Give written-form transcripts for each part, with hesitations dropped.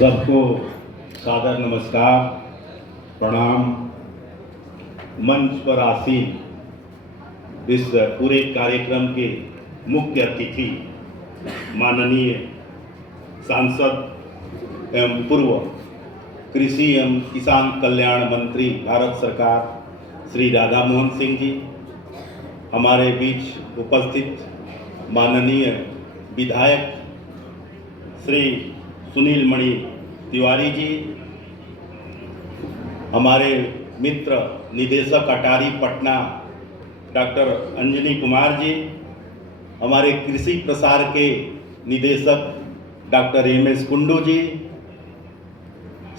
सबको सादर नमस्कार, प्रणाम। मंच पर आसीन इस पूरे कार्यक्रम के मुख्य अतिथि माननीय सांसद एवं पूर्व कृषि एवं किसान कल्याण मंत्री भारत सरकार श्री राधा मोहन सिंह जी, हमारे बीच उपस्थित माननीय विधायक श्री सुनील मणि तिवारी जी, हमारे मित्र निदेशक अटारी पटना डॉक्टर अंजनी कुमार जी, हमारे कृषि प्रसार के निदेशक डॉक्टर एम.एस. कुंडू जी,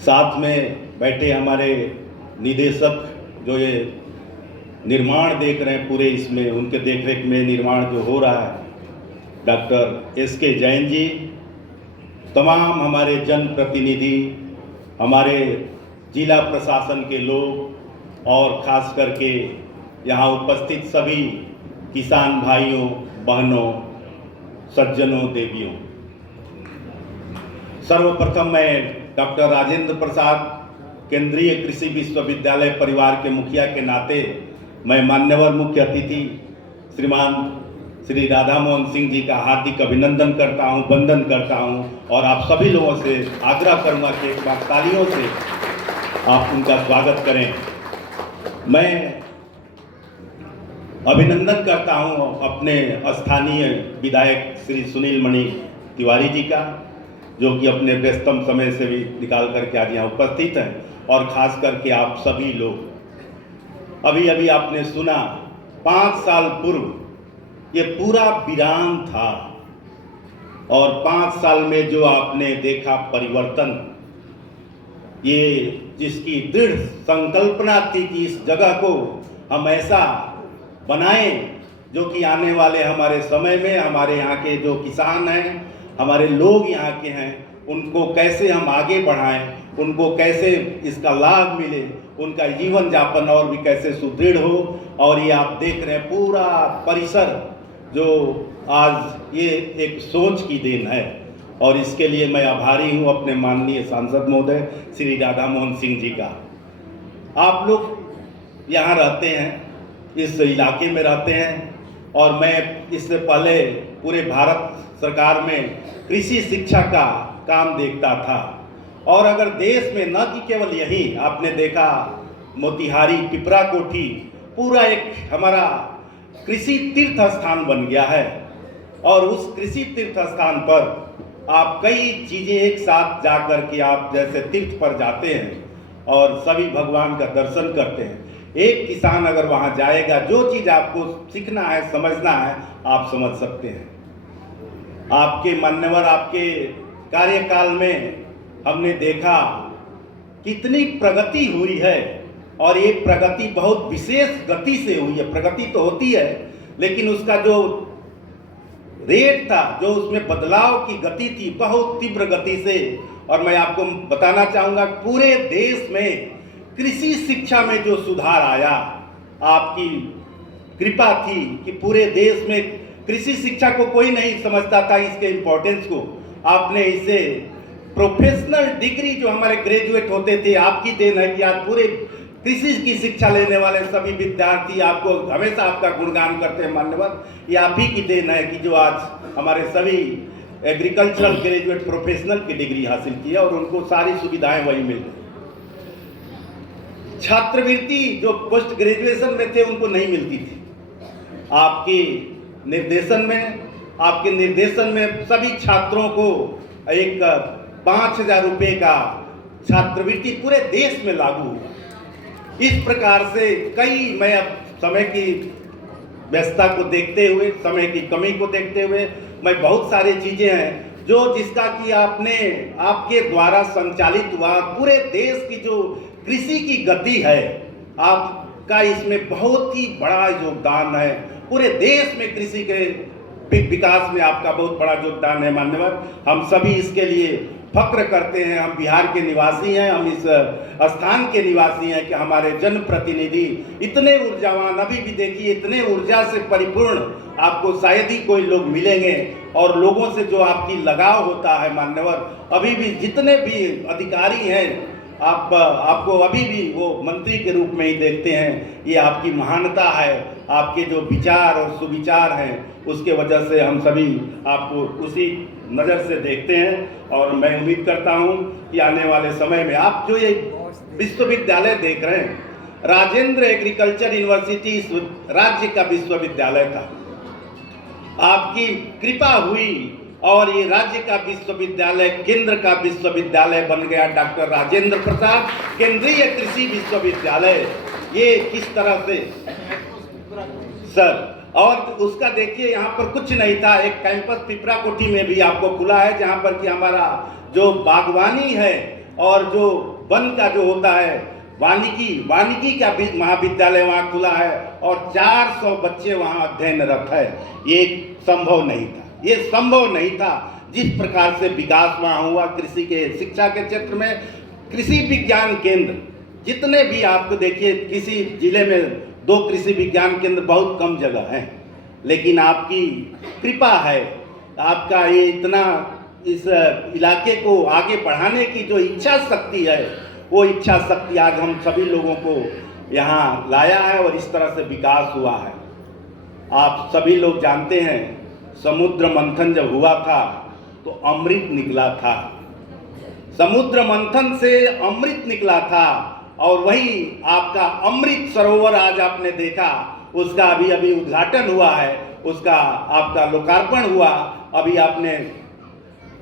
साथ में बैठे हमारे निदेशक जो ये निर्माण देख रहे हैं पूरे इसमें, उनके देखरेख में निर्माण जो हो रहा है, डॉक्टर एस.के. जैन जी, तमाम हमारे जनप्रतिनिधि, हमारे जिला प्रशासन के लोग और खास करके यहाँ उपस्थित सभी किसान भाइयों बहनों, सज्जनों, देवियों, सर्वप्रथम मैं डॉक्टर राजेंद्र प्रसाद केंद्रीय कृषि विश्वविद्यालय परिवार के मुखिया के नाते मैं मान्यवर मुख्य अतिथि श्रीमान श्री राधा मोहन सिंह जी का हार्दिक अभिनंदन करता हूं, वंदन करता हूं और आप सभी लोगों से आग्रह करूंगा कि एक बार तालियों से आप उनका स्वागत करें। मैं अभिनंदन करता हूं अपने स्थानीय विधायक श्री सुनील मणि तिवारी जी का, जो कि अपने व्यस्तम समय से भी निकाल करके आज यहाँ उपस्थित हैं, और खास करके आप सभी लोग। अभी अभी आपने सुना 5 साल पूर्व ये पूरा वीरान था, और 5 साल में जो आपने देखा परिवर्तन, ये जिसकी दृढ़ संकल्पना थी कि इस जगह को हम ऐसा बनाएं जो कि आने वाले हमारे समय में हमारे यहाँ के जो किसान हैं, हमारे लोग यहाँ के हैं, उनको कैसे हम आगे बढ़ाएं, उनको कैसे इसका लाभ मिले, उनका जीवन यापन और भी कैसे सुदृढ़ हो। और ये आप देख रहे हैं पूरा परिसर जो आज ये एक सोच की देन है, और इसके लिए मैं आभारी हूँ अपने माननीय सांसद महोदय श्री राधा मोहन सिंह जी का। आप लोग यहाँ रहते हैं, इस इलाके में रहते हैं, और मैं इससे पहले पूरे भारत सरकार में कृषि शिक्षा का काम देखता था। और अगर देश में न कि केवल यही, आपने देखा मोतिहारी, पिपरा कोठी पूरा एक हमारा कृषि तीर्थ स्थान बन गया है, और उस कृषि तीर्थ स्थान पर आप कई चीज़ें एक साथ जा कर के आप जैसे तीर्थ पर जाते हैं और सभी भगवान का दर्शन करते हैं। एक किसान अगर वहाँ जाएगा, जो चीज़ आपको सीखना है, समझना है, आप समझ सकते हैं। आपके मान्यवर आपके कार्यकाल में हमने देखा कितनी प्रगति हुई है, और ये प्रगति बहुत विशेष गति से हुई है। प्रगति तो होती है, लेकिन उसका जो रेट था, जो उसमें बदलाव की गति थी, बहुत तीव्र गति से। और मैं आपको बताना चाहूँगा, पूरे देश में कृषि शिक्षा में जो सुधार आया, आपकी कृपा थी कि पूरे देश में कृषि शिक्षा को कोई नहीं समझता था, इसके इम्पोर्टेंस को। आपने इसे प्रोफेशनल डिग्री, जो हमारे ग्रेजुएट होते थे, आपकी देन है कि आज पूरे कृषि की शिक्षा लेने वाले सभी विद्यार्थी आपको हमेशा आपका गुणगान करते हैं मान्यवर। ये आप ही की देन है कि जो आज हमारे सभी एग्रीकल्चरल ग्रेजुएट प्रोफेशनल की डिग्री हासिल की है, और उनको सारी सुविधाएं वही मिल रही। छात्रवृत्ति जो पोस्ट ग्रेजुएशन में थे उनको नहीं मिलती थी। आपके निर्देशन में सभी छात्रों को एक 5,000 रुपये का छात्रवृत्ति पूरे देश में लागू हुआ। इस प्रकार से कई, मैं अब समय की व्यस्तता को देखते हुए, समय की कमी को देखते हुए, मैं बहुत सारी चीज़ें हैं जो जिसका कि आपके द्वारा संचालित हुआ पूरे देश की जो कृषि की गति है, आपका इसमें बहुत ही बड़ा योगदान है। पूरे देश में कृषि के विकास में आपका बहुत बड़ा योगदान है मान्यवर। हम सभी इसके लिए फक्र करते हैं। हम बिहार के निवासी हैं, हम इस स्थान के निवासी हैं कि हमारे जनप्रतिनिधि इतने ऊर्जावान, अभी भी देखिए इतने ऊर्जा से परिपूर्ण आपको शायद ही कोई लोग मिलेंगे और लोगों से जो आपकी लगाव होता है मान्यवर, अभी भी जितने भी अधिकारी हैं आपको अभी भी वो मंत्री के रूप में ही देखते हैं। ये आपकी महानता है, आपके जो विचार और सुविचार हैं उसके वजह से हम सभी आपको उसी नज़र से देखते हैं। और मैं उम्मीद करता हूँ कि आने वाले समय में आप जो ये विश्वविद्यालय देख रहे हैं, राजेंद्र एग्रीकल्चर यूनिवर्सिटी इस राज्य का विश्वविद्यालय था, आपकी कृपा हुई और ये राज्य का विश्वविद्यालय केंद्र का विश्वविद्यालय बन गया। डॉक्टर राजेंद्र प्रसाद केंद्रीय कृषि विश्वविद्यालय, ये किस तरह से सर, और उसका देखिए यहाँ पर कुछ नहीं था, एक कैंपस पिपराकोठी में भी आपको खुला है जहाँ पर कि हमारा जो बागवानी है और जो वन का जो होता है वानिकी का भी महाविद्यालय वहाँ खुला है और 400 बच्चे वहाँ अध्ययनरत है। ये संभव नहीं था, ये संभव नहीं था। जिस प्रकार से विकास वहाँ हुआ कृषि के शिक्षा के क्षेत्र में, कृषि विज्ञान केंद्र जितने भी आपको देखिए, किसी जिले में 2 कृषि विज्ञान केंद्र बहुत कम जगह हैं, लेकिन आपकी कृपा है, आपका ये इतना इस इलाके को आगे बढ़ाने की जो इच्छा शक्ति है, वो इच्छा शक्ति आज हम सभी लोगों को यहाँ लाया है और इस तरह से विकास हुआ है। आप सभी लोग जानते हैं, समुद्र मंथन जब हुआ था तो अमृत निकला था, समुद्र मंथन से अमृत निकला था और वही आपका अमृत सरोवर आज आपने देखा, उसका अभी उद्घाटन हुआ है, उसका आपका लोकार्पण हुआ। अभी आपने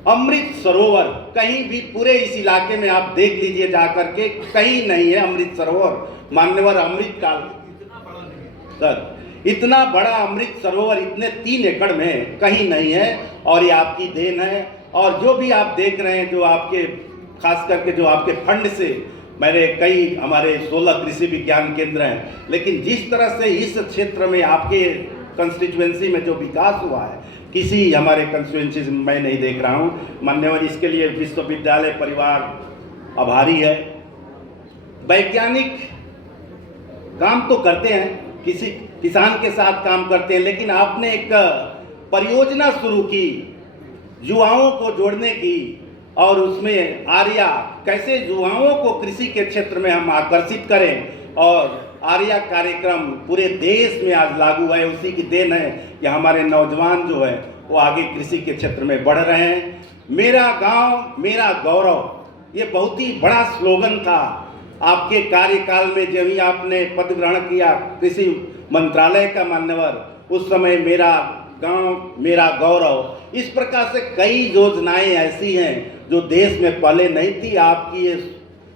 अमृत सरोवर कहीं भी पूरे इस इलाके में आप देख लीजिए जाकर के, कहीं नहीं है अमृत सरोवर मान्यवर। अमृत काल सर, इतना बड़ा अमृत सरोवर इतने 3 एकड़ में कहीं नहीं है और ये आपकी देन है। और जो भी आप देख रहे हैं, जो आपके खास करके जो आपके फंड से, मेरे कई हमारे 16 कृषि विज्ञान केंद्र हैं, लेकिन जिस तरह से इस क्षेत्र में आपके कंस्टिट्यूएंसी में जो विकास हुआ है, किसी हमारे कंस्टिट्यूएंसी में मैं नहीं देख रहा हूँ मान्यवर। इसके लिए विश्वविद्यालय परिवार आभारी है। वैज्ञानिक काम तो करते हैं, किसी किसान के साथ काम करते हैं, लेकिन आपने एक परियोजना शुरू की युवाओं को जोड़ने की, और उसमें आर्या कैसे युवाओं को कृषि के क्षेत्र में हम आकर्षित करें, और आर्या कार्यक्रम पूरे देश में आज लागू है। उसी की देन है कि हमारे नौजवान जो है वो आगे कृषि के क्षेत्र में बढ़ रहे हैं। मेरा गांव मेरा गौरव, ये बहुत ही बड़ा स्लोगन था आपके कार्यकाल में जब ही आपने पद ग्रहण किया कृषि मंत्रालय का मान्यवर, उस समय मेरा गांव मेरा गौरव। इस प्रकार से कई योजनाएं ऐसी हैं जो देश में पहले नहीं थी।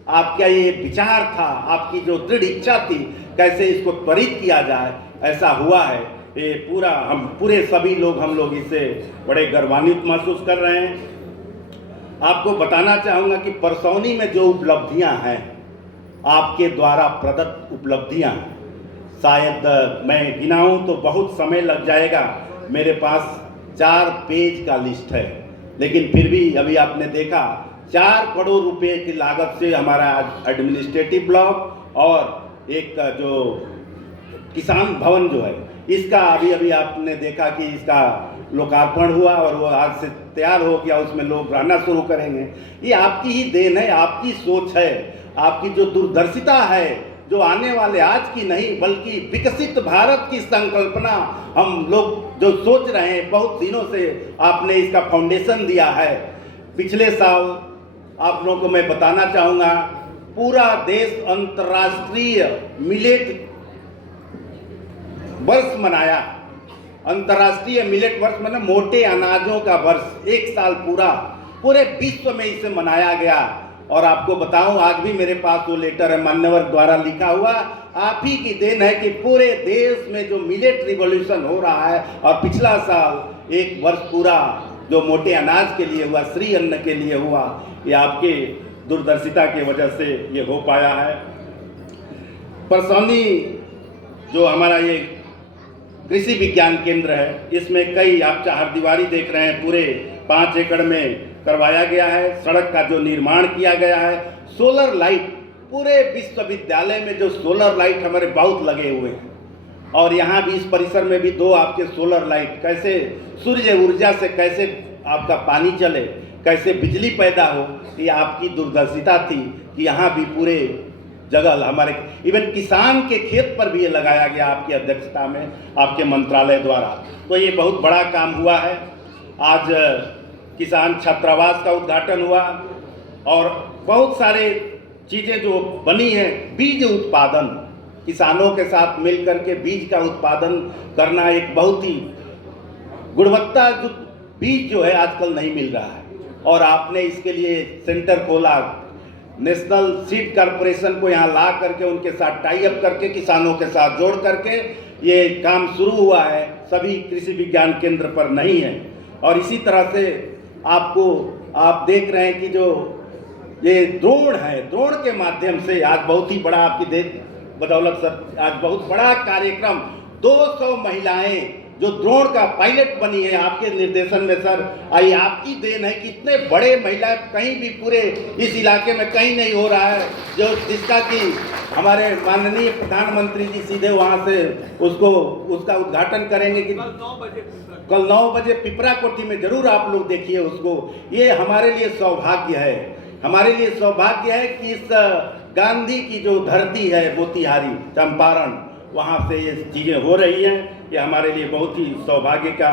आपका ये विचार था, आपकी जो दृढ़ इच्छा थी कैसे इसको त्वरित किया जाए, ऐसा हुआ है। ये पूरा हम पूरे सभी लोग हम लोग इससे बड़े गर्वान्वित महसूस कर रहे हैं। आपको बताना चाहूँगा कि परसौनी में जो उपलब्धियां हैं, आपके द्वारा प्रदत्त उपलब्धियां, शायद मैं गिनाऊं तो बहुत समय लग जाएगा। मेरे पास 4 पेज का लिस्ट है, लेकिन फिर भी अभी आपने देखा 4 करोड़ रुपए की लागत से हमारा एडमिनिस्ट्रेटिव ब्लॉक और एक जो किसान भवन जो है, इसका अभी आपने देखा कि इसका लोकार्पण हुआ और वो आज से तैयार हो गया, उसमें लोग रहना शुरू करेंगे। ये आपकी ही देन है, आपकी सोच है, आपकी जो दूरदर्शिता है, जो आने वाले आज की नहीं बल्कि विकसित भारत की संकल्पना हम लोग जो सोच रहे हैं बहुत दिनों से, आपने इसका फाउंडेशन दिया है। पिछले साल आप लोगों को मैं बताना चाहूँगा, पूरा देश अंतर्राष्ट्रीय मिलेट वर्ष मनाया। अंतर्राष्ट्रीय मिलेट वर्ष मतलब मोटे अनाजों का वर्ष, 1 साल पूरे विश्व में इसे मनाया गया। और आपको बताऊं, आज भी मेरे पास वो लेटर है मान्यवर द्वारा लिखा हुआ, आप ही की देन है कि पूरे देश में जो मिलेट रिवॉल्यूशन हो रहा है, और पिछला साल 1 वर्ष पूरा जो मोटे अनाज के लिए हुआ, श्री अन्न के लिए हुआ, ये आपके दूरदर्शिता की वजह से ये हो पाया है। परसौनी जो हमारा ये कृषि विज्ञान केंद्र है, इसमें कई आप चारदीवारी देख रहे हैं, पूरे 5 एकड़ में करवाया गया है। सड़क का जो निर्माण किया गया है, सोलर लाइट, पूरे विश्वविद्यालय में जो सोलर लाइट हमारे बहुत लगे हुए हैं, और यहाँ भी इस परिसर में भी 2 आपके सोलर लाइट, कैसे सूर्य ऊर्जा से कैसे आपका पानी चले, कैसे बिजली पैदा हो, ये आपकी दूरदर्शिता थी कि यहाँ भी पूरे जगह हमारे इवन किसान के खेत पर भी ये लगाया गया आपकी अध्यक्षता में, आपके मंत्रालय द्वारा। तो ये बहुत बड़ा काम हुआ है। आज किसान छात्रावास का उद्घाटन हुआ और बहुत सारे चीज़ें जो बनी हैं, बीज उत्पादन, किसानों के साथ मिलकर के बीज का उत्पादन करना, एक बहुत ही गुणवत्ता जो बीज जो है आजकल नहीं मिल रहा है, और आपने इसके लिए सेंटर खोला, नेशनल सीड कॉरपोरेशन को यहाँ ला करके उनके साथ टाई अप करके किसानों के साथ जोड़ करके ये काम शुरू हुआ है। सभी कृषि विज्ञान केंद्र पर नहीं है। और इसी तरह से आप देख रहे हैं कि जो ये ड्रोन है, ड्रोन के माध्यम से आज बहुत ही बड़ा आपकी बदौलत सर आज बहुत बड़ा कार्यक्रम, 200 महिलाएं जो ड्रोन का पायलट बनी है आपके निर्देशन में सर। आई आपकी देन है कि इतने बड़े महिला कहीं भी पूरे इस इलाके में कहीं नहीं हो रहा है, जो जिसका कि हमारे माननीय प्रधानमंत्री जी सीधे वहां से उसका उद्घाटन करेंगे कि कल 9 बजे पिपरा कोठी में जरूर आप लोग देखिए उसको। ये हमारे लिए सौभाग्य है, हमारे लिए सौभाग्य है कि इस गांधी की जो धरती है मोतिहारी चंपारण, वहाँ से ये चीज़ें हो रही हैं। ये हमारे लिए बहुत ही सौभाग्य का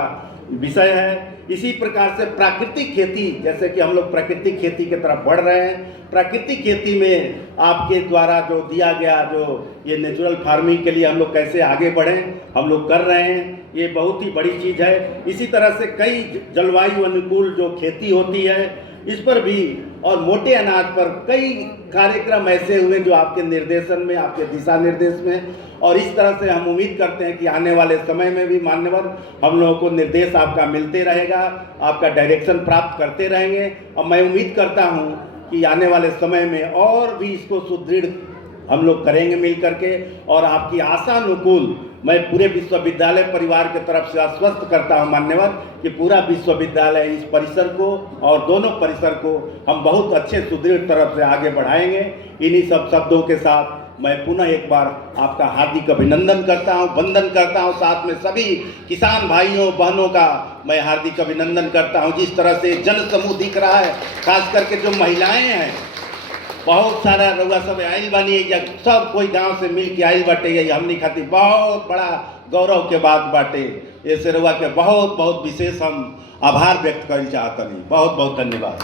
विषय है। इसी प्रकार से प्राकृतिक खेती, जैसे कि हम लोग प्राकृतिक खेती की तरफ बढ़ रहे हैं, प्राकृतिक खेती में आपके द्वारा जो दिया गया जो ये नेचुरल फार्मिंग के लिए हम लोग कैसे आगे बढ़ें, हम लोग कर रहे हैं, ये बहुत ही बड़ी चीज़ है। इसी तरह से कई जलवायु अनुकूल जो खेती होती है इस पर भी, और मोटे अनाज पर कई कार्यक्रम ऐसे हुए जो आपके निर्देशन में, आपके दिशा निर्देश में, और इस तरह से हम उम्मीद करते हैं कि आने वाले समय में भी मान्यवर हम लोगों को निर्देश आपका मिलते रहेगा, आपका डायरेक्शन प्राप्त करते रहेंगे। और मैं उम्मीद करता हूं कि आने वाले समय में और भी इसको सुदृढ़ हम लोग करेंगे मिल करके, और आपकी आशानुकूल मैं पूरे विश्वविद्यालय परिवार की तरफ से आश्वस्त करता हूं मान्यवर कि पूरा विश्वविद्यालय इस परिसर को और दोनों परिसर को हम बहुत अच्छे सुदृढ़ तरफ से आगे बढ़ाएंगे। इन्हीं सब शब्दों के साथ मैं पुनः एक बार आपका हार्दिक अभिनंदन करता हूं, वंदन करता हूं, साथ में सभी किसान भाइयों बहनों का मैं हार्दिक अभिनंदन करता हूं। जिस तरह से जन समूह दिख रहा है, खास करके जो महिलाएं हैं, बहुत सारा रउआ सब आइल बानी, या सब कोई गांव से मिल के आइल बाटे, यही हमनी खातिर बहुत बड़ा गौरव के बात बाटे। ऐसे रउआ के बहुत बहुत विशेष हम आभार व्यक्त करना चाहतनी। बहुत बहुत धन्यवाद।